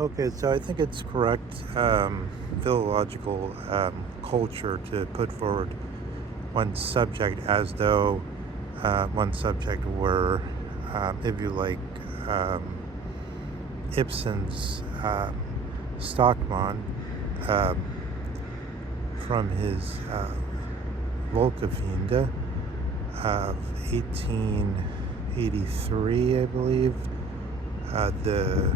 Okay, so I think it's correct philological culture to put forward one subject as though one subject were, if you like, um, Ibsen's Stockman from his Volkerfiende of 1883, I believe. The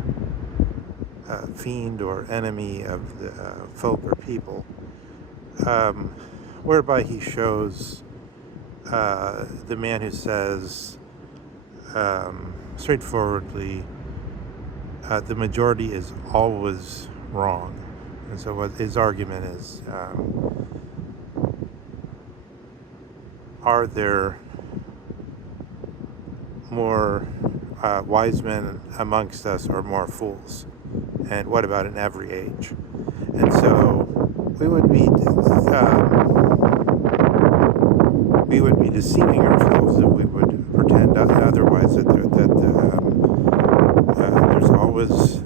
fiend or enemy of the folk or people, um, whereby he shows the man who says straightforwardly, the majority is always wrong. And so, what his argument is, are there more wise men amongst us or more fools? And what about in every age? And so, we would be deceiving ourselves if we would pretend otherwise, that there's always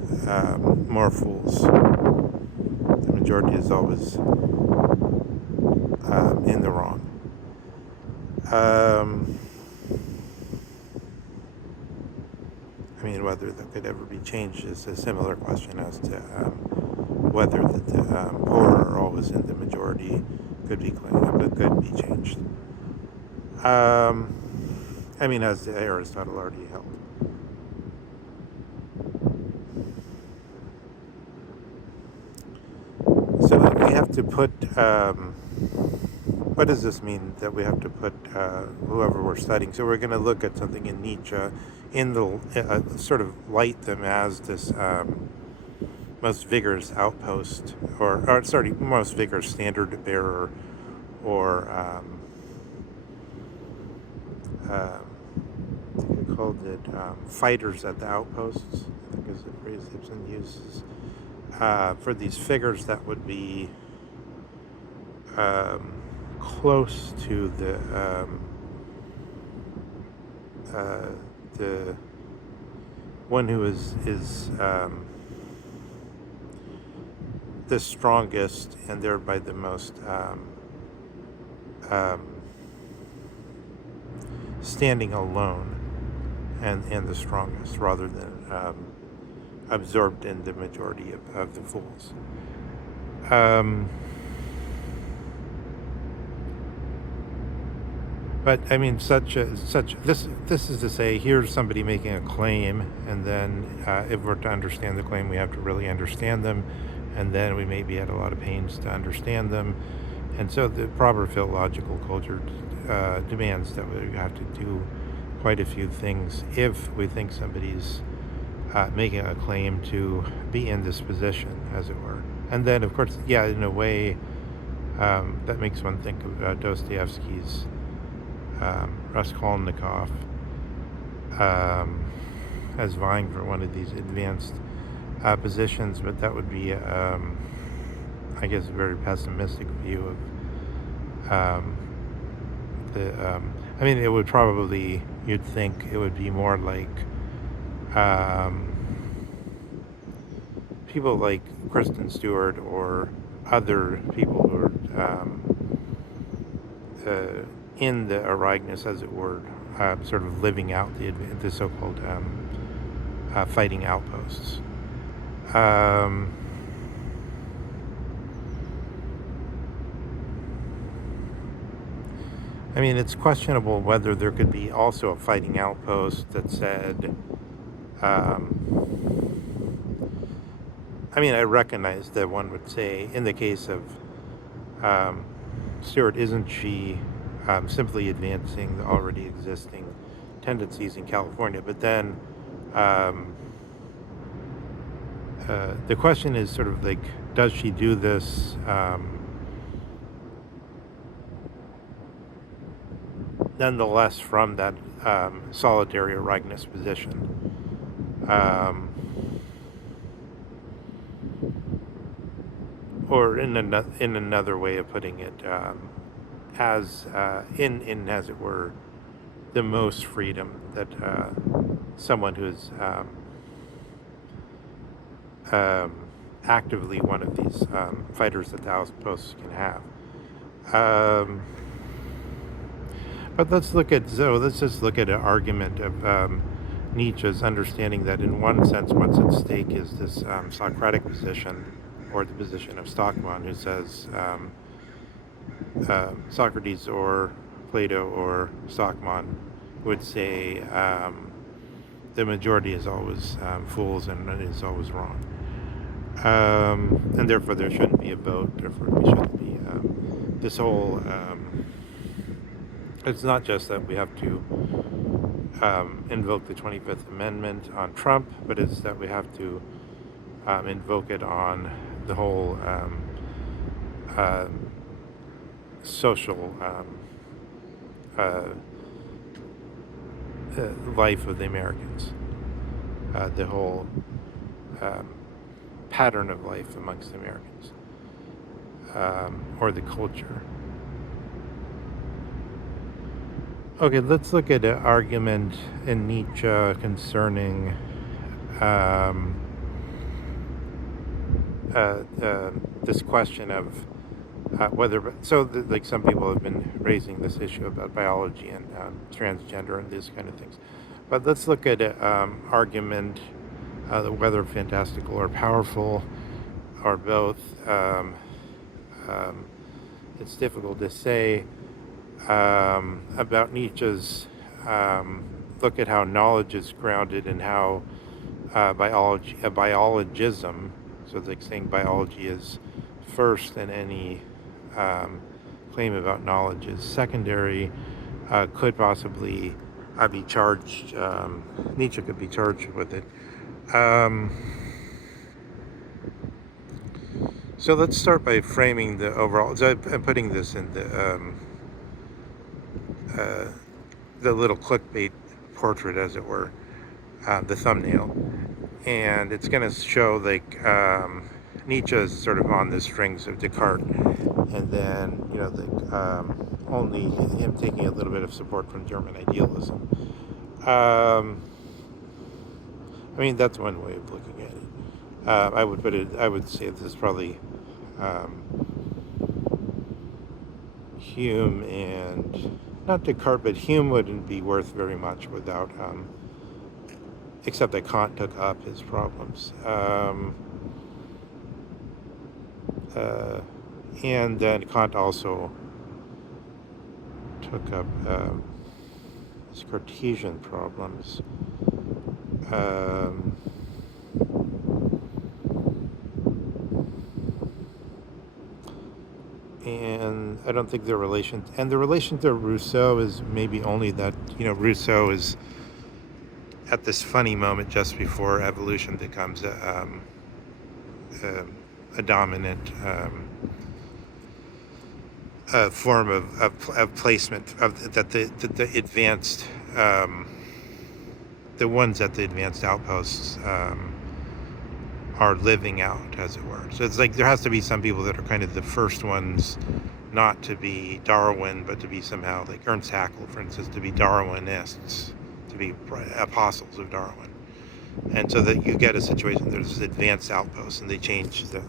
more fools. The majority is always in the wrong. I mean, whether that could ever be changed is a similar question as to whether the poor are always in the majority could be changed. I mean, as Aristotle already held. So we have to put. What does this mean that we have to put whoever we're studying? So we're going to look at something in Nietzsche, in the sort of light them as this most vigorous outpost, or sorry, most vigorous standard bearer, or I think I called it fighters at the outposts, I think is the phrase Ibsen uses, for these figures that would be close to the one who is the strongest and thereby the most standing alone and the strongest, rather than absorbed in the majority of the fools. But I mean, this is to say, here's somebody making a claim, and then if we're to understand the claim, we have to really understand them, and then we may be at a lot of pains to understand them, and so the proper philological culture demands that we have to do quite a few things if we think somebody's making a claim to be in this position, as it were. And then, of course, yeah, in a way, that makes one think of Dostoevsky's Raskolnikov as vying for one of these advanced positions, but that would be, I guess, a very pessimistic view of I mean, it would probably, you'd think it would be more like people like Kristen Stewart or other people who are in the Aragnes, as it were, sort of living out the so-called fighting outposts. I mean, it's questionable whether there could be also a fighting outpost that said, I mean, I recognize that one would say, in the case of Stewart, isn't she simply advancing the already existing tendencies in California? But then the question is sort of like, does she do this nonetheless from that solitary Aragnes position? Or in another way of putting it, as in as it were, the most freedom that someone who's um, actively one of these fighters that the outposts can have. Um, but let's just look at an argument of Nietzsche's understanding that in one sense what's at stake is this Socratic position, or the position of Stockman, who says Socrates or Plato or Stockman would say the majority is always fools and it is always wrong. And therefore there shouldn't be a vote, therefore we shouldn't be this whole it's not just that we have to invoke the 25th Amendment on Trump, but it's that we have to invoke it on the whole uh, social uh, life of the Americans, the whole um, pattern of life amongst Americans, or the culture. Okay, let's look at an argument in Nietzsche concerning this question of whether, like some people have been raising this issue about biology and transgender and these kind of things. But let's look at an argument whether fantastical or powerful or both. It's difficult to say. About Nietzsche's look at how knowledge is grounded and how biologism, so it's like saying biology is first and any claim about knowledge is secondary, could possibly be charged, Nietzsche could be charged with it. So let's start by framing the overall, so I'm putting this in the little clickbait portrait, as it were, the thumbnail, and it's going to show like Nietzsche is sort of on the strings of Descartes, and then only him taking a little bit of support from German idealism. I mean, that's one way of looking at it. I would say this is probably Hume and not Descartes, but Hume wouldn't be worth very much without, except that Kant took up his problems. And then Kant also took up his Cartesian problems. And I don't think the relation to Rousseau is maybe only that, Rousseau is at this funny moment just before evolution becomes a dominant form of placement that the advanced the ones at the advanced outposts are living out, as it were. So it's like there has to be some people that are kind of the first ones not to be Darwin, but to be somehow, like Ernst Haeckel, for instance, to be Darwinists, to be apostles of Darwin. And so that you get a situation, there's this advanced outposts, and they change the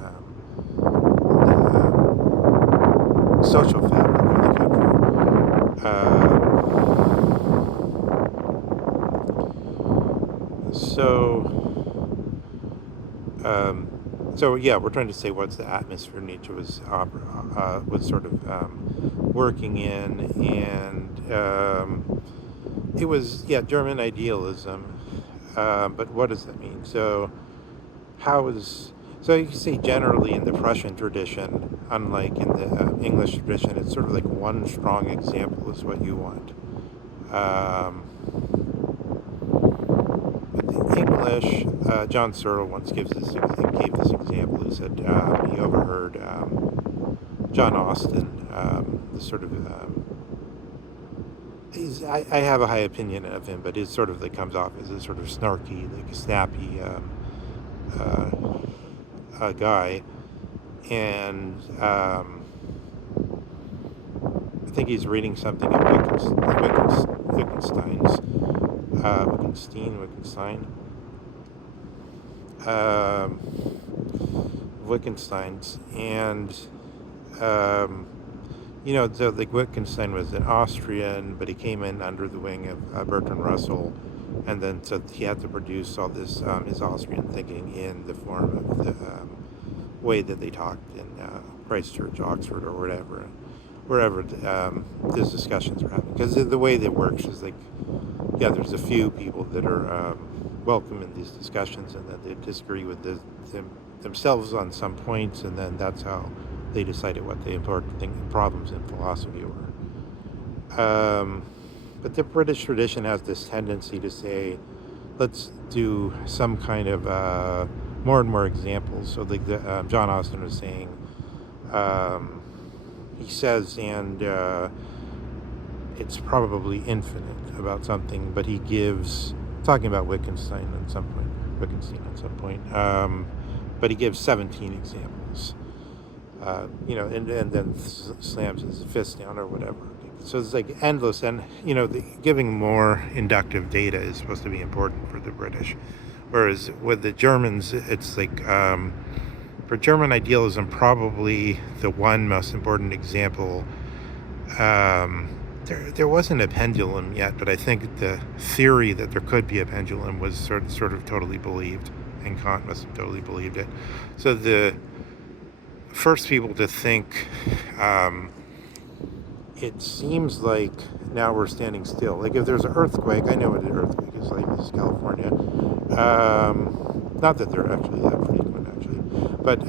social fabric of the country. So yeah, we're trying to say what's the atmosphere Nietzsche was sort of working in, and it was German idealism. But what does that mean? So you can say generally in the Prussian tradition, unlike in the English tradition, it's sort of like one strong example is what you want. English, John Searle once gave this example. He said he overheard John Austen, the sort of I have a high opinion of him, but he sort of like comes off as a sort of snarky, like snappy guy, and I think he's reading something of Wittgenstein. um, Wittgenstein's, and um, so like Wittgenstein was an Austrian, but he came in under the wing of Bertrand Russell, and then so he had to produce all this his Austrian thinking in the form of the way that they talked in Christchurch, Oxford, or wherever these discussions are happening. Because the way that works is like, yeah, there's a few people that are welcome in these discussions, and that they disagree with themselves on some points, and then that's how they decided what the important problems in philosophy were. But the British tradition has this tendency to say, let's do some kind of more and more examples. So like John Austin was saying, he says, and it's probably infinite about something, but he gives, talking about Wittgenstein at some point, but he gives 17 examples. And then slams his fist down or whatever. So it's like endless, and giving more inductive data is supposed to be important for the British, whereas with the Germans, it's like for German idealism, probably the one most important example. There wasn't a pendulum yet, but I think the theory that there could be a pendulum was sort of totally believed, and Kant must have totally believed it. So the first people to think, it seems like now we're standing still. Like if there's an earthquake, I know what an earthquake is like. This is California. Not that they're actually that frequent, actually, but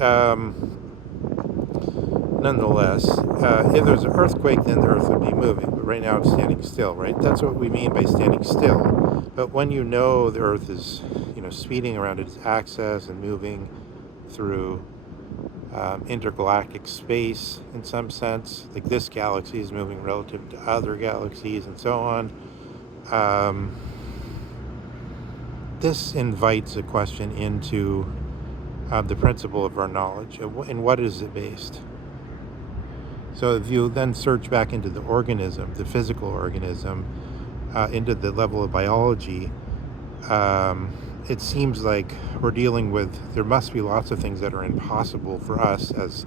nonetheless, if there's an earthquake, then the earth would be moving. But right now it's standing still, right? That's what we mean by standing still. But when the earth is, speeding around its axis and moving through intergalactic space in some sense, like this galaxy is moving relative to other galaxies and so on. This invites a question into the principle of our knowledge, and what is it based? So if you then search back into the organism, the physical organism, into the level of biology, it seems like we're dealing with, there must be lots of things that are impossible for us as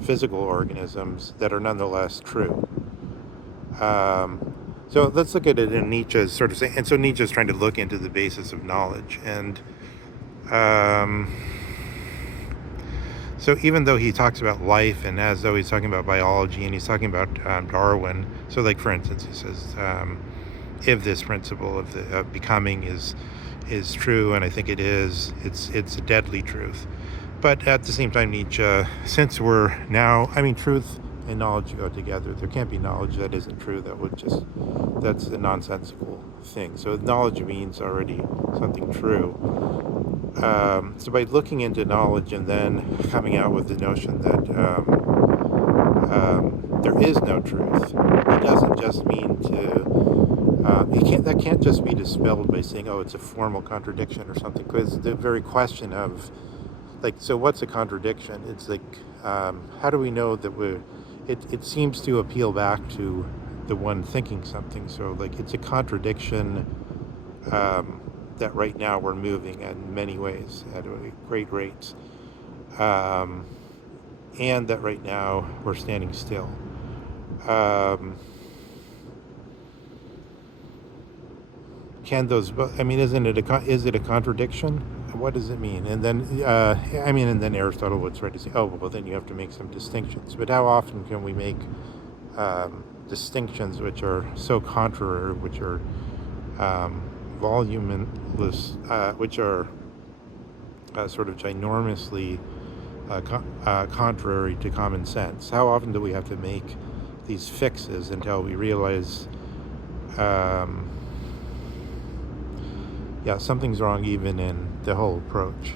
physical organisms that are nonetheless true. So let's look at it in Nietzsche's sort of saying, and so Nietzsche's trying to look into the basis of knowledge, and so even though he talks about life, and as though he's talking about biology, and he's talking about Darwin, so like for instance he says, if this principle of becoming is true, and I think it is, it's a deadly truth. But at the same time, Nietzsche, since we're now, truth and knowledge go together. There can't be knowledge that isn't true. That's a nonsensical thing. So knowledge means already something true. So by looking into knowledge and then coming out with the notion that there is no truth, it doesn't just mean that can't just be dispelled by saying, oh, it's a formal contradiction or something, because the very question of, like, so what's a contradiction? It's like, how do we know that it seems to appeal back to the one thinking something. So like it's a contradiction that right now we're moving in many ways at great rates, and that right now we're standing still. Can those? Isn't it is it a contradiction? What does it mean? And then, and then Aristotle would try to say, oh, well, then you have to make some distinctions. But how often can we make distinctions which are so contrary, which are voluminous, which are sort of ginormously contrary to common sense? How often do we have to make these fixes until we realize something's wrong even in the whole approach?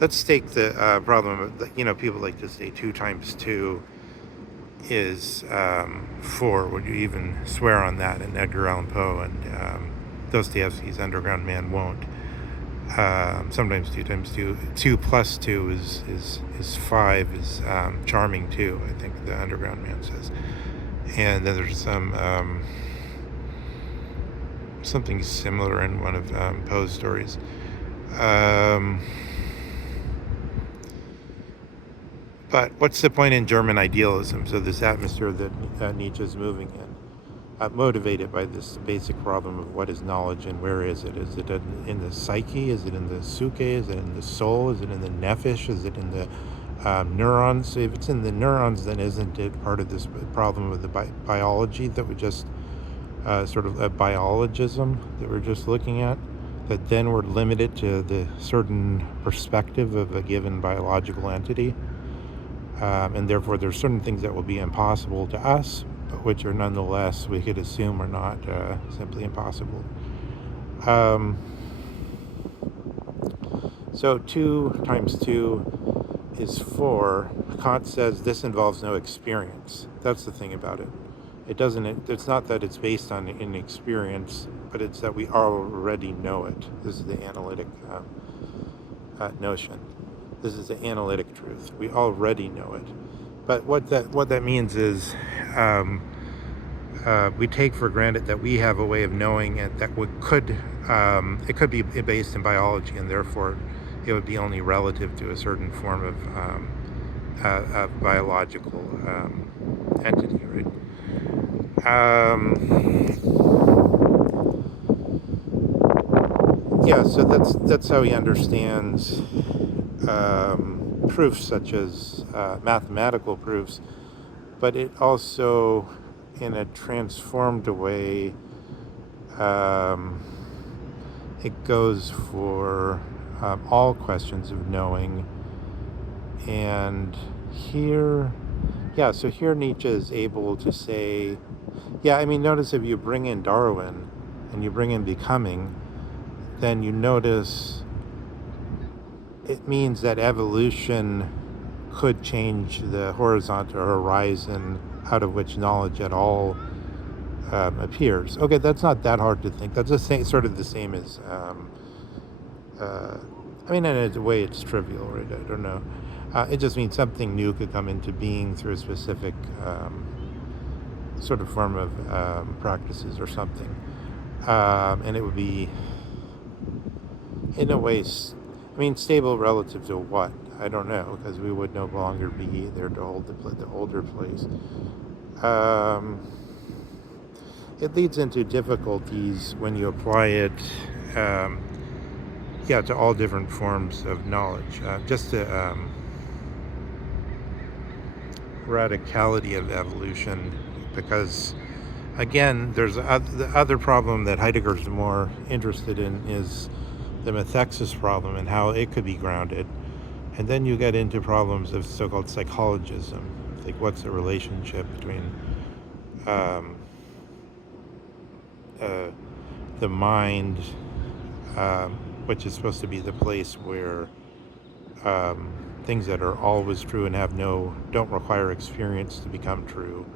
Let's take the problem of, people like to say 2 times 2 is 4. Would you even swear on that? And Edgar Allan Poe and Dostoevsky's Underground Man won't. Sometimes 2 times 2. 2 plus 2 is 5, is charming too, I think the Underground Man says. And then there's some something similar in one of Poe's stories. Um, but what's the point in German idealism? So this atmosphere that Nietzsche is moving in, motivated by this basic problem of what is knowledge and where is it? Is it in the psyche? Is it in the suke? Is it in the soul? Is it in the nephesh? Is it in the neurons? So if it's in the neurons, then isn't it part of this problem of the biology that we just sort of a biologism that we're just looking at? That then we're limited to the certain perspective of a given biological entity, and therefore there's certain things that will be impossible to us, but which are nonetheless we could assume are not simply impossible. So 2 times 2 is 4. Kant says this involves no experience. That's the thing about it. It's not that it's based on an experience, but it's that we already know it. This is the analytic notion. This is the analytic truth. We already know it. But what that means is we take for granted that we have a way of knowing it that it could be based in biology, and therefore it would be only relative to a certain form of biological entity, right? Yeah, so that's how he understands proofs such as mathematical proofs, but it also, in a transformed way, it goes for all questions of knowing. And here Nietzsche is able to say, notice if you bring in Darwin and you bring in becoming, then you notice it means that evolution could change the horizontal horizon out of which knowledge at all appears. Okay, that's not that hard to think. That's sort of the same as, in a way it's trivial, right? I don't know. It just means something new could come into being through a specific sort of form of practices or something. And it would be, in a way, stable relative to what? I don't know, because we would no longer be there to hold the older place. It leads into difficulties when you apply it, to all different forms of knowledge. Just the radicality of evolution, because again, there's the other problem that Heidegger's more interested in is the methexis problem and how it could be grounded. And then you get into problems of so-called psychologism, like what's the relationship between the mind, which is supposed to be the place where things that are always true and don't require experience to become true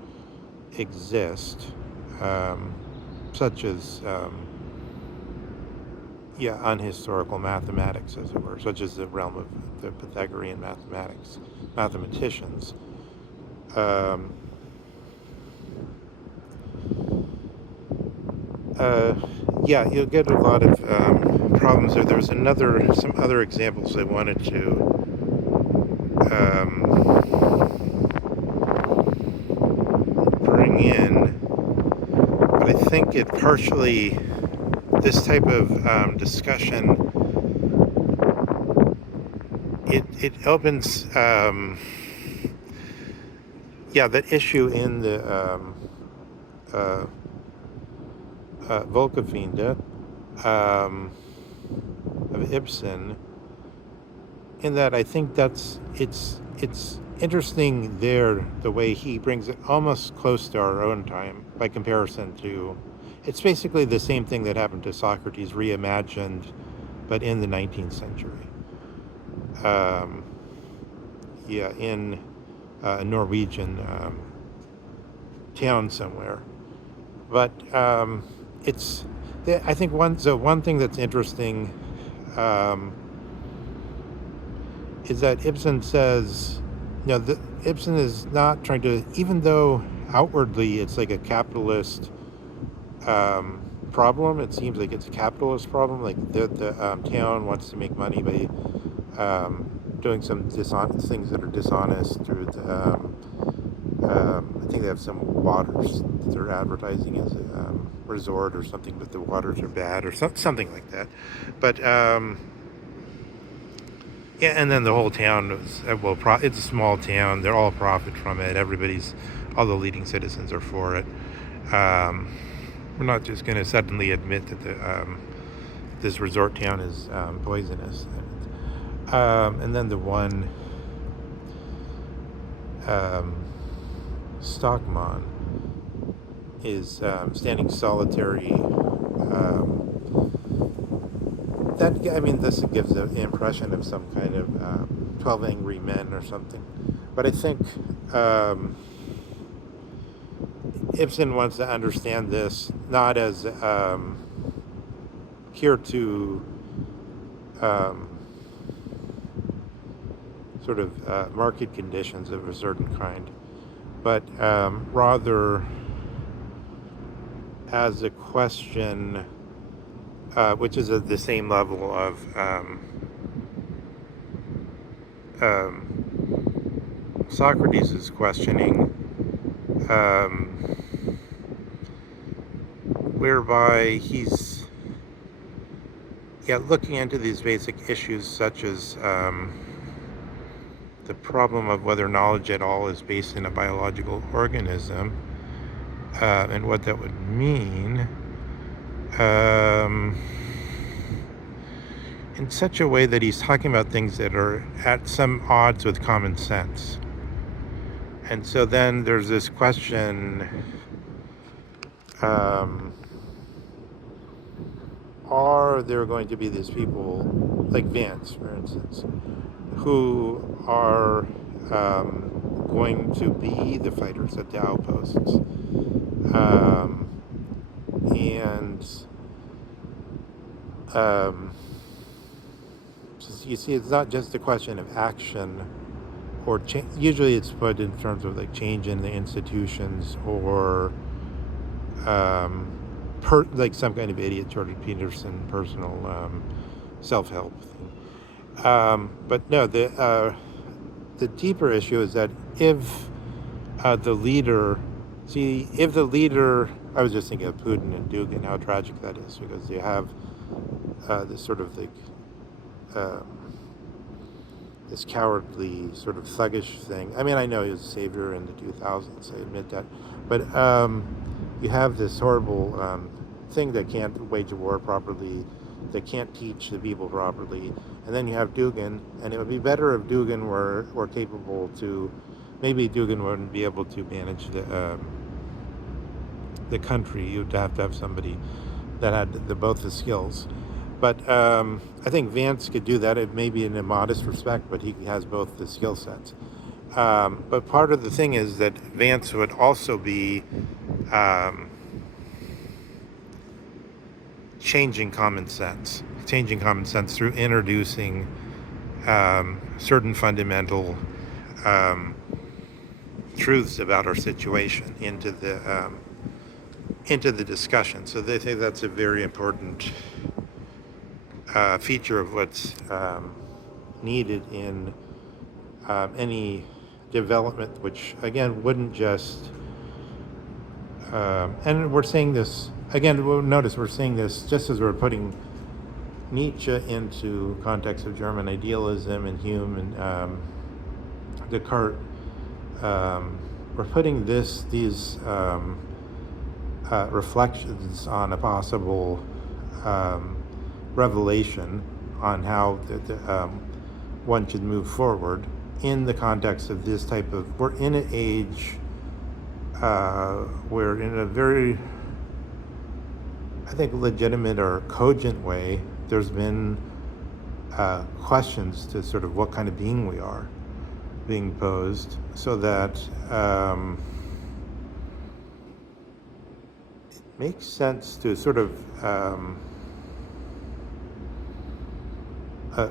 exist, such as unhistorical mathematics, as it were, such as the realm of the Pythagorean mathematicians. You'll get a lot of problems there. There was some other examples I wanted to bring in, but I think it partially, this type of discussion, it opens that issue in the Volksfiende of Ibsen, in that I think it's interesting there, the way he brings it almost close to our own time by comparison to, it's basically the same thing that happened to Socrates reimagined, but in the 19th century. In a Norwegian town somewhere. But I think one thing that's interesting is that Ibsen says, Ibsen is not trying to, even though outwardly it's like a capitalist problem. It seems like it's a capitalist problem. Like the town wants to make money by doing some things that are dishonest through the, I think they have some waters that they're advertising as a resort or something, but the waters are bad or something like that. But yeah, and then the whole town is, it's a small town. They're all profit from it. All the leading citizens are for it. We're not just going to suddenly admit that this resort town is poisonous. And then the one Stockman is standing solitary. This gives the impression of some kind of 12 Angry Men or something. But I think Ibsen wants to understand this not as here to sort of market conditions of a certain kind, but rather as a question which is at the same level of Socrates' questioning, whereby he's looking into these basic issues such as the problem of whether knowledge at all is based in a biological organism, and what that would mean, in such a way that he's talking about things that are at some odds with common sense. And so then there's this question, are there going to be these people, like Vance, for instance, who are going to be the fighters at the outposts? You see, it's not just a question of action or change. Usually it's put in terms of like change in the institutions or like some kind of idiot Jordan Peterson personal self-help thing. But no, the deeper issue is that if the leader, I was just thinking of Putin and Dugin, how tragic that is, because you have this sort of like this cowardly sort of thuggish thing. I mean, I know he was a savior in the 2000s, I admit that, but you have this horrible thing that can't wage a war properly, that can't teach the people properly, and then you have Dugin, and it would be better if Dugin were capable to, maybe Dugin wouldn't be able to manage the country. You'd have to have somebody that had both the skills. But I think Vance could do that, maybe in a modest respect, but he has both the skill sets. But part of the thing is that Vance would also be changing common sense through introducing certain fundamental truths about our situation into the discussion. So they think that's a very important feature of what's needed in any development, which again wouldn't just and we're saying this again, notice we're saying this just as we're putting Nietzsche into context of German idealism and Hume and Descartes. We're putting these reflections on a possible revelation on how one should move forward in the context of this type of, we're in an age where in a very, I think, legitimate or cogent way, there's been questions to sort of what kind of being we are being posed, so that it makes sense to sort of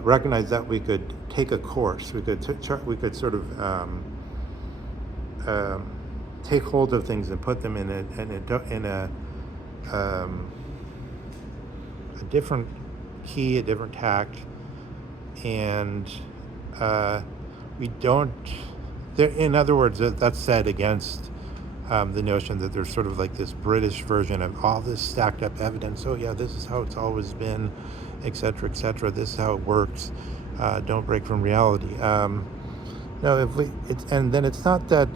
recognize that we could take a course, we could sort of take hold of things and put them in a a different key, a different tack, and we don't. In other words, that's said against the notion that there's sort of like this British version of all this stacked up evidence. Oh yeah, this is how it's always been, etc., etc. This is how it works. Don't break from reality. No, and then it's not that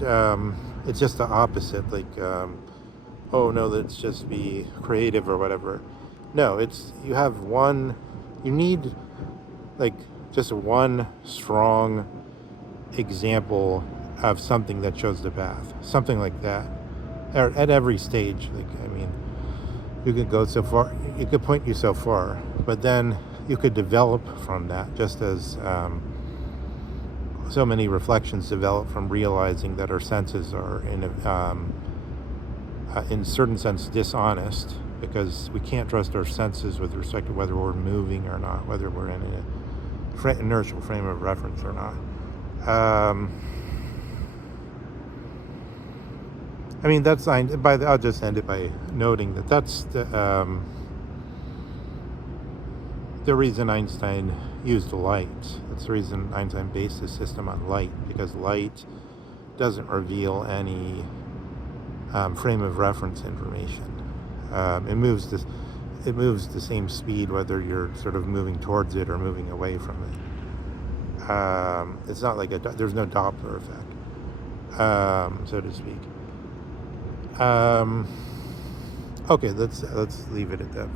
it's just the opposite. Like, oh no, let's just be creative or whatever. No, it's you have one. You need like just one strong example of something that shows the path, something like that, or at every stage. Like, I mean, you could go so far, it could point you so far, but then you could develop from that, just as so many reflections develop from realizing that our senses are in a certain sense dishonest, because we can't trust our senses with respect to whether we're moving or not, whether we're in a inertial frame of reference or not. I mean, that's I'll just end it by noting that that's the reason Einstein used light. That's the reason Einstein based his system on light, because light doesn't reveal any frame of reference information. It moves the same speed whether you're sort of moving towards it or moving away from it. It's not like there's no Doppler effect, so to speak. Okay, let's leave it at that.